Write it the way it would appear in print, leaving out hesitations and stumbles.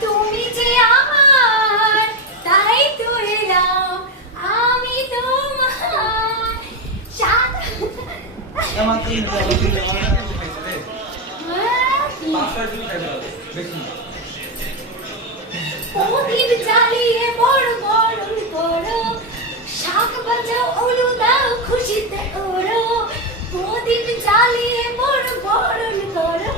তুমি যে আমার তাই তো এলাম আমি তোমার সাথে প্রদীপ জ্বালিয়ে বড় বরণ করো শাক বাজাও ওলু দাও খুশিতে ওরো প্রদীপ জ্বালিয়ে বড় বরণ করো